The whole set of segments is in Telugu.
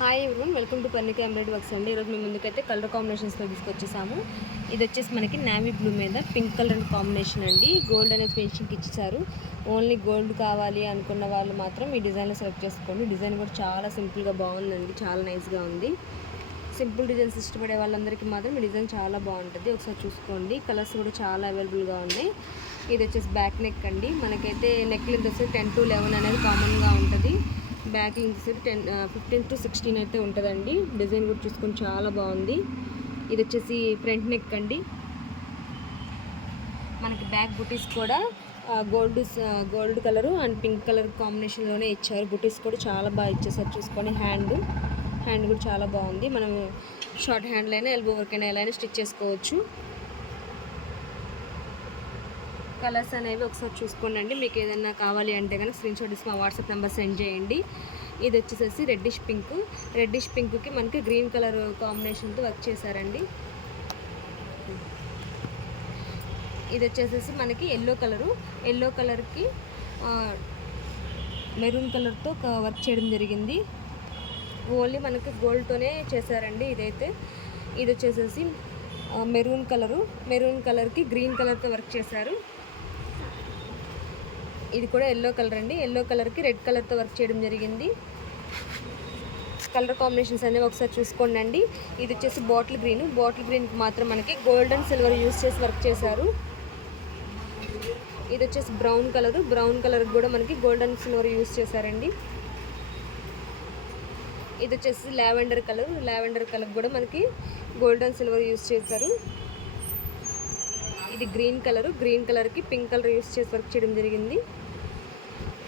Hi everyone, welcome to Parnika embroidery works అండి. ఈరోజు మేము ముందుకైతే కలర్ కాంబినేషన్స్లో తీసుకొచ్చేసాము. ఇది వచ్చేసి మనకి నావీ బ్లూ మీద పింక్ కలర్ కాంబినేషన్ అండి. గోల్డ్ అనేది ఫినిషింగ్ ఇచ్చేసారు. ఓన్లీ గోల్డ్ కావాలి అనుకున్న వాళ్ళు మాత్రం ఈ డిజైన్లో సెలెక్ట్ చేసుకోండి. డిజైన్ కూడా చాలా సింపుల్గా బాగుందండి, చాలా నైస్గా ఉంది. సింపుల్ డిజైన్స్ ఇష్టపడే వాళ్ళందరికీ మాత్రం ఈ డిజైన్ చాలా బాగుంటుంది. ఒకసారి చూసుకోండి. కలర్స్ కూడా చాలా అవైలబుల్గా ఉన్నాయి. ఇది వచ్చేసి బ్యాక్ నెక్ అండి. మనకైతే నెక్ లెంత్ వచ్చేసి 10 to 11 అనేది కామన్గా ఉంటుంది. బ్యాక్ లెంత్ 15 to 16 అయితే ఉంటుందండి. డిజైన్ కూడా చూసుకొని చాలా బాగుంది. ఇది వచ్చేసి ఫ్రంట్ నెక్ అండి. మనకి బ్యాక్ బుటీస్ కూడా gold colour and pink colour కాంబినేషన్లోనే ఇచ్చారు. బుటీస్ కూడా చాలా బాగా ఇచ్చేసారు. చూసుకొని హ్యాండ్ కూడా చాలా బాగుంది. మనం షార్ట్ హ్యాండ్లో అయినా ఎల్బో వర్క్ అయినా ఎలా అయినా స్టిచ్ చేసుకోవచ్చు. కలర్స్ అనేవి ఒకసారి చూసుకోండి. మీకు ఏదైనా కావాలి అంటే కనుక స్క్రీన్ షాట్ ఇచ్చి మా వాట్సాప్ నెంబర్ సెండ్ చేయండి. ఇది వచ్చేసేసి రెడ్డిష్ పింక్కి మనకి గ్రీన్ కలర్ కాంబినేషన్తో వర్క్ చేశారండి. ఇది వచ్చేసేసి మనకి ఎల్లో కలర్కి మెరూన్ కలర్తో వర్క్ చేయడం జరిగింది. ఓన్లీ మనకి గోల్డ్తోనే చేశారండి. ఇది వచ్చేసేసి మెరూన్ కలర్కి గ్రీన్ కలర్తో వర్క్ చేశారు. ఇది కూడా ఎల్లో కలర్ అండి. ఎల్లో కలర్కి రెడ్ కలర్తో వర్క్ చేయడం జరిగింది. కలర్ కాంబినేషన్స్ అనేవి ఒకసారి చూసుకోండి. ఇది వచ్చేసి బాటిల్ గ్రీన్కి మాత్రం మనకి గోల్డ్ అండ్ సిల్వర్ యూస్ చేసి వర్క్ చేశారు. ఇది వచ్చేసి బ్రౌన్ కలర్కి కూడా మనకి గోల్డ్ అండ్ సిల్వర్ యూస్ చేశారండి. ఇది వచ్చేసి లావెండర్ కలర్ కూడా మనకి గోల్డ్ అండ్ సిల్వర్ యూస్ చేశారు. ఇది గ్రీన్ కలర్కి పింక్ కలర్ యూస్ చేసి వర్క్ చేయడం జరిగింది.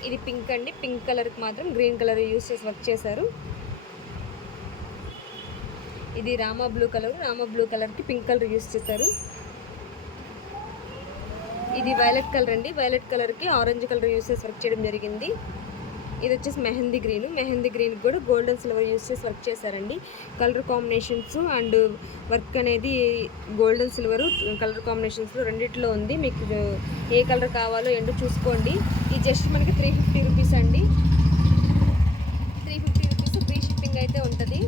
ఇది పింక్ అండి. పింక్ కలర్కి మాత్రం గ్రీన్ కలర్ యూస్ చేసి వర్క్ చేశారు. ఇది రామా బ్లూ కలర్కి పింక్ కలర్ యూస్ చేశారు. ఇది వైలెట్ కలర్ అండి. వైలెట్ కలర్కి ఆరెంజ్ కలర్ యూస్ చేసి వర్క్ చేయడం జరిగింది. ఇది వచ్చేసి మెహందీ గ్రీన్ కూడా గోల్డ్ అండ్ సిల్వర్ యూస్ చేసి వర్క్ చేశారండి. కలర్ కాంబినేషన్స్ అండ్ వర్క్ అనేది గోల్డ్ అండ్ సిల్వర్ కలర్ కాంబినేషన్స్లో రెండిట్లో ఉంది. మీకు ఏ కలర్ కావాలో ఏంటో చూసుకోండి. ఇది జస్ట్ మనకి 350 రూపీస్ అండి. 350 రూపీస్ ఫ్రీ షిప్పింగ్ అయితే ఉంటుంది.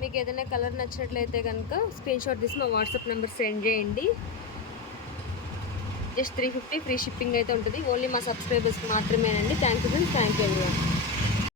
మీకు ఏదైనా కలర్ నచ్చినట్లయితే కనుక స్క్రీన్ షాట్ తీసి మా వాట్సాప్ నెంబర్ సెండ్ చేయండి. జస్ట్ 350 ఫ్రీ షిప్పింగ్ అయితే ఉంటుంది. ఓన్లీ మా సబ్స్క్రైబర్స్కి మాత్రమేనండి. Thank you friends. Thank you everyone.